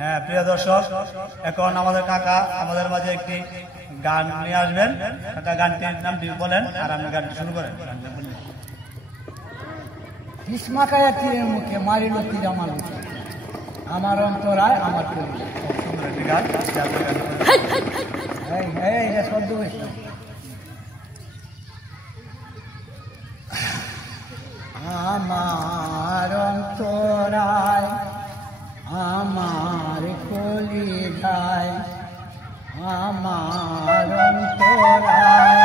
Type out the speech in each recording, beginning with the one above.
হ্যাঁ প্রিয় দর্শক, এখন আমাদের কাকা আমাদের মাঝে একটি গান নিয়ে আসবেন। কাকা গানটির নামটি বলেন আর আপনি গানটি শুরু করেন। ভীষ্মাকায়া তীরের মুখে মারিল তীর আমার মুখে, আমার অন্তরায় আমার করি। সুন্দর একটি গান। এটা শব্দ বৈষ্ণব। আমার অন্তরায় আমার কলিজায়, আমার অন্তরায়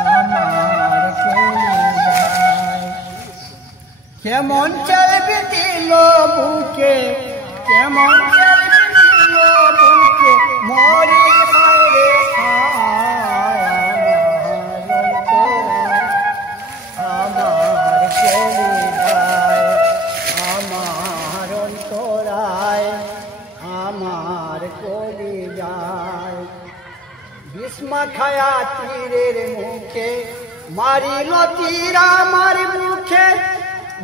আমার কলিজায়, কেমন চলবে দিল বুকে, কেমন চলবে দিল বুকে, মরি হায় রে আমার কলিজায়, আমার অন্তরায় আমার কলিজায়। ভীষ্মাকায়া তীরের মুখে মারিল তীর আমার মুখে,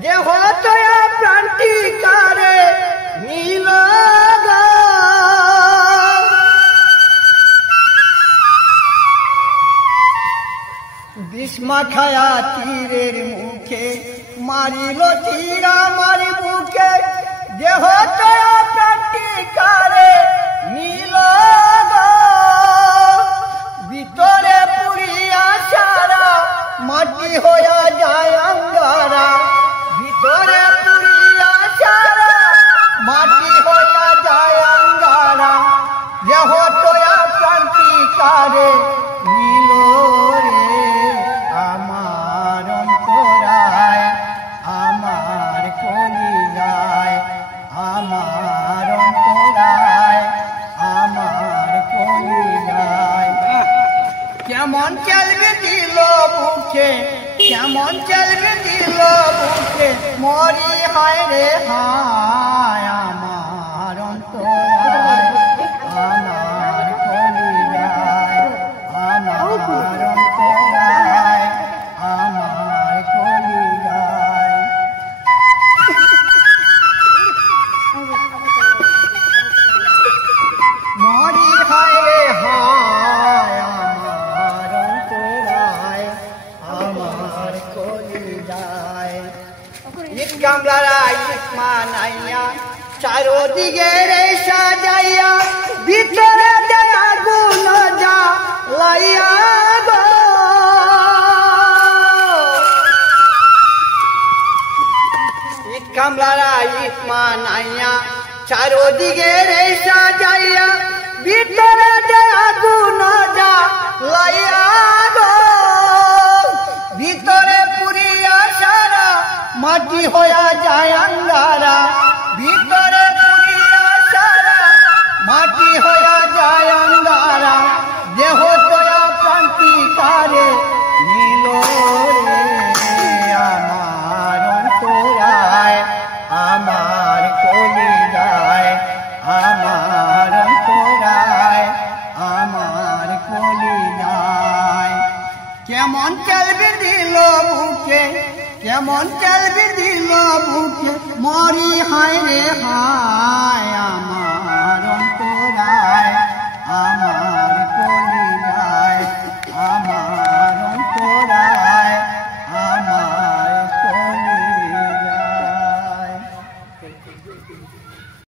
দেহ তয়া প্রান্তি কারে নীল গো। ভীষ্মাকায়া তীরের মুখে মারিল তীর আমার মুখে, দেহ তয়া প্রান্তি কারে নীল গো। ভিতরে পুরিয়া সারা মাটি হইয়া যায় অঙ্গারা, ভিতরে পুরিয়া সারা মাটি হইয়া যায় অঙ্গারা, দেহ তয়া প্রান্তি কারে নীল রে আমার অন্তরায় আমার কলিজায়, আমার অন্তরায় আমার কলিজায়। কেমন চলবে দিল বুকে, কেমন চলবে দিল বুকে, মরি হায় রে হায় আমার অন্তরায় আমার কলিজায়, আমার অন্তরায় আমার কলিজায়। মরি হায় রে হায় আমার অন্তরায় আমার কলিজায়। ইট গামলারা ইট মানাইয়া চারোদিকে রে সাজাইয়া, ভিতরে আগুন জ্বালাইয়া গো। ইট গামলারা ইট মানাইয়া চারোদিকে রে সাজাইয়া, ভিতরে আগুন জ্বালাইয়া গো। ভিতরে পুরিয়া সারা মাটি হইয়া যায় অঙ্গারা, ভিতরে পুরিয়া সারা মাটি হইয়া যায় অঙ্গারা, দেহ তয়া প্রান্তি কারে নীল রে আমার অন্তরায় আমার কলিজায়, আমার অন্তরায় আমার কলিজায়। কেমন চলবে দিল বুকে, কেমন চলবে দিল বুকে, মরি হায় রে হায় আমার অন্তরায় আমার কলিজায়, আমার অন্তরায় আমার কলিজায়।